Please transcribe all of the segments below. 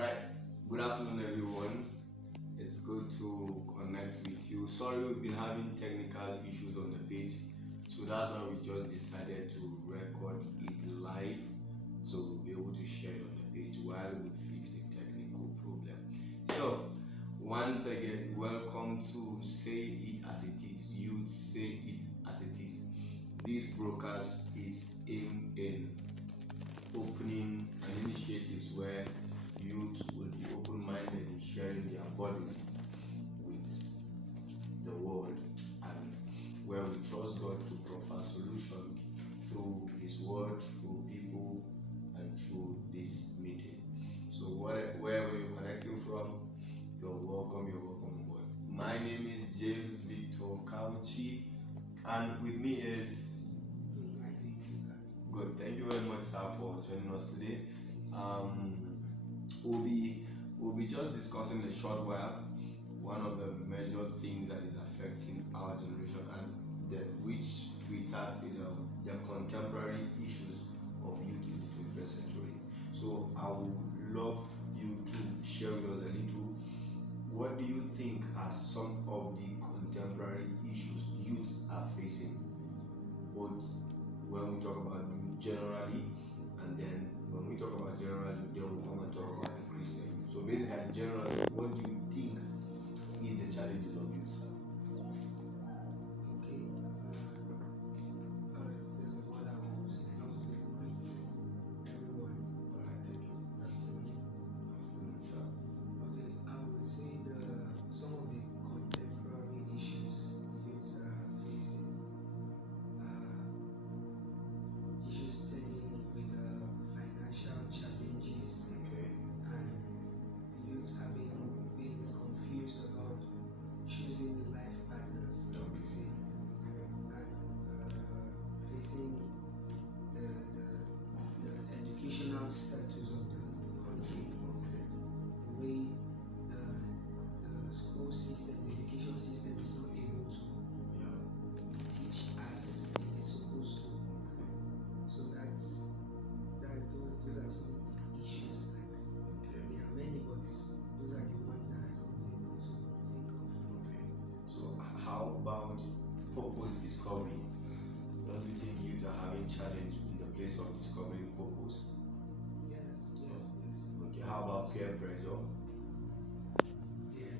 Alright, good afternoon everyone. It's good to connect with you. Sorry, we've been having technical issues on the page, so that's why we just decided to record it live so we'll be able to share it on the page while we fix the technical problem. So, once again, welcome to Say It As It Is. Youth Say It As It Is. This broadcast is aimed in opening an initiatives where youth will be open-minded in sharing their burdens with the world, and where we trust God to provide solution through His word, through people, and through this meeting. So wherever you're connecting from, you're welcome on board. My name is James Victor Kauchi, and with me is good. Thank you very much, sir, for joining us today. We'll be just discussing in a short while one of the major things that is affecting our generation, and which we tag the contemporary issues of youth in the 21st century. So I would love you to share with us a little. What do you think are some of the contemporary issues youth are facing, both when we talk about youth generally, and then when we talk about generally, then we'll come and talk about the Christian youth. So basically, generally, what do you think is the challenges of youth, sir? Okay. First of all, I would say greet everyone. Alright, thank you. That's me. Afternoon, sir. Okay, I would say some of the contemporary issues youths are facing are issues dealing with financial challenges Okay. and youths being confused about choosing life partners, I would say, and facing the educational status of the country, Okay. the way the school system, the education system is not able to Yeah. teach as it is supposed to. So those are some of the issues. Like, Okay. there are many, but those are the ones that I could be able to think of. Okay. So how about purpose discovery? Don't you think youth are having challenge in the place of discovering purpose? Yes. Okay. How about peer pressure? Yeah.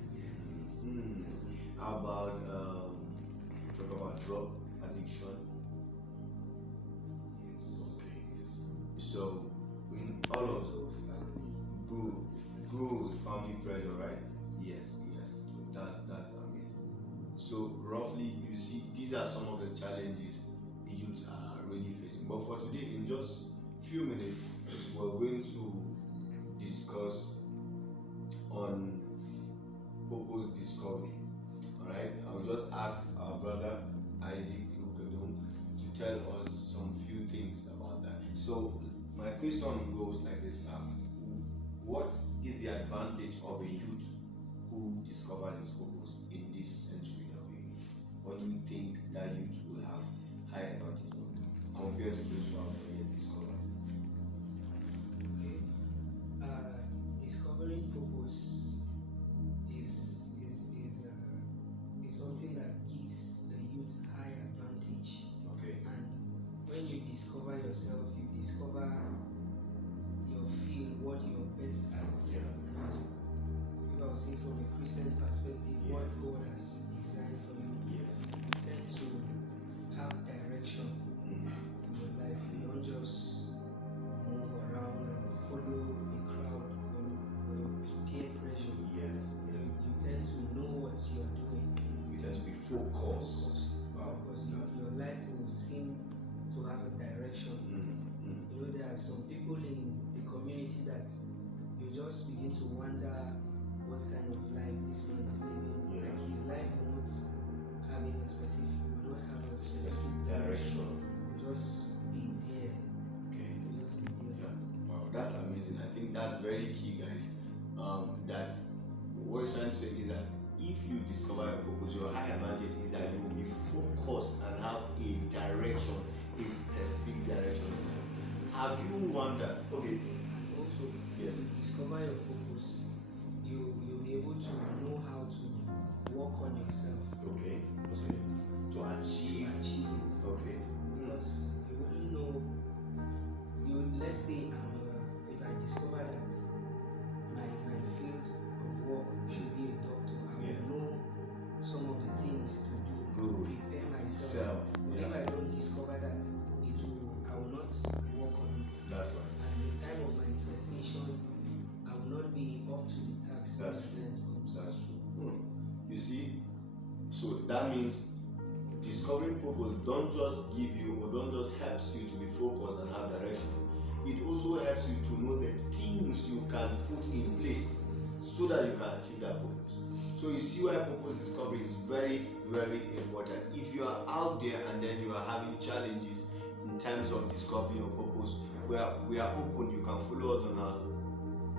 Hmm. How about talk about drug addiction? Yes. Okay. So in all of Also, family. good family pressure, right? Yes. That's amazing. So roughly, you see, these are some of the challenges the youth are really facing. But for today, in just few minutes, we're going to discuss on purpose discovery. Alright, I will just ask our brother Isaac Lukadum to tell us some few things about that. So my question goes like this: what is the advantage of a youth who discovers his purpose in this century that we live? What do you think that youth will have high advantage of compared to those who have not yet discovered? Okay. Discovering purpose is something that gives the youth high advantage. Okay. And when you discover yourself, you discover your field, what you're best at. Yeah. And if I would say from a Christian perspective, Yeah. what God has designed for you, Yes. you tend to have direction Mhm. in your life. You don't just move around and follow the crowd or peer pressure. Yes. You tend to know what you're doing. You tend to be focused. Wow. Because your life will seem to have a direction. You know, there are some people in the community that you just begin to wonder what kind of life this man is living. Yeah. Like, his life will not have a specific Direction. You just be there. Okay. You just be there. Wow, that's amazing. I think that's very key, guys. That what it's trying to say is that if you discover your purpose, your high advantage is that you will be focused and have a direction, a specific direction in life. Have you wondered? Okay. And also, Yes. you discover your purpose, that means discovering purpose don't just give you or don't just helps you to be focused and have direction. It also helps you to know the things you can put in place so that you can achieve that purpose. So you see why purpose discovery is very, very important. If you are out there and then you are having challenges in terms of discovering your purpose, we are open. You can follow us on our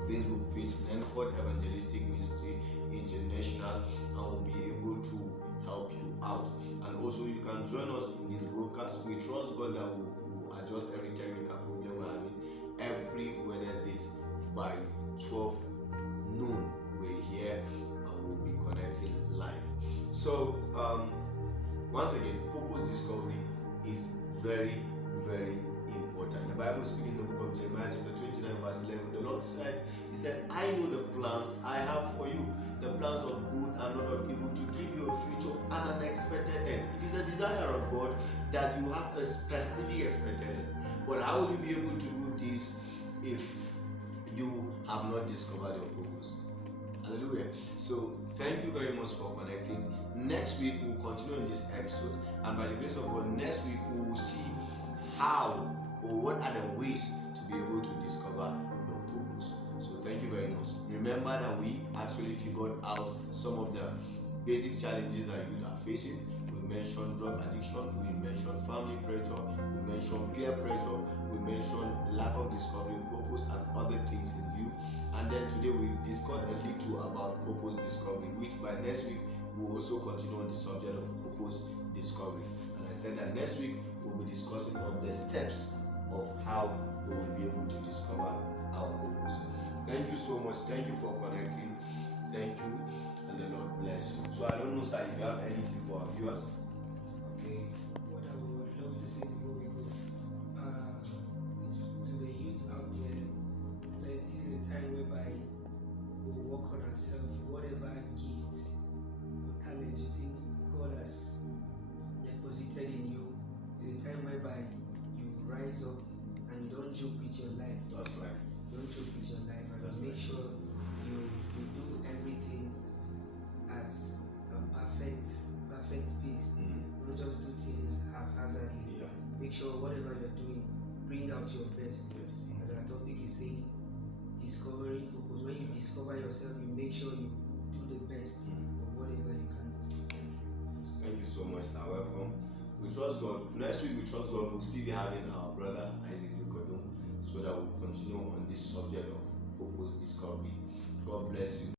Facebook page, Int'l Evangelistic Ministry International, and we'll be able to help you out. And also you can join us in this broadcast. We trust God that we will adjust every technical problem we're having every Wednesdays by 12 noon. We're here and we'll be connecting live. So once again, purpose discovery is very, very important. The Bible speaking in the book of Jeremiah chapter 29 verse 11, the Lord said, He said, I know the plans I have for you, the plans of good and not of evil, to give you a future and an expected end. It is a desire of God that you have a specific expected end. But how will you be able to do this if you have not discovered your purpose? Hallelujah. So thank you very much for connecting. Next week we'll continue in this episode, and by the grace of God, next week we will see how or what are the ways to be able to discover your purpose. So thank you very much. Remember that we actually figured out some of the basic challenges that you are facing. We mentioned drug addiction, we mentioned family pressure, we mentioned peer pressure, we mentioned lack of discovering purpose and other things in view. And then today we discussed a little about purpose discovery, which by next week we'll also continue on the subject of purpose discovery. And I said that next week we'll be discussing on the steps of how we will be able to discover our purpose. Thank you so much. Thank you for connecting. Thank you, and the Lord bless you. So I don't know, sir, if you have anything for our viewers. Okay, what I would love to say before we go, it's to the youth out there, like this is a time whereby we work on ourselves, whatever gifts or talents you think God has deposited in you. It's a time whereby you rise up and you don't joke with your life. That's right. Don't joke with your life, and That's make right. sure you do everything at a perfect pace. Don't just do things haphazardly. Yeah. Make sure whatever you're doing, bring out your best. Yes. As our topic is saying, discovering purpose. When you discover yourself, you make sure you do the best of whatever you can do. Thank you so much, sir. Welcome. We trust God. Next week we trust God we'll still be having our brother Isaac Lukodun, so that we'll continue on this subject of purpose discovery. God bless you.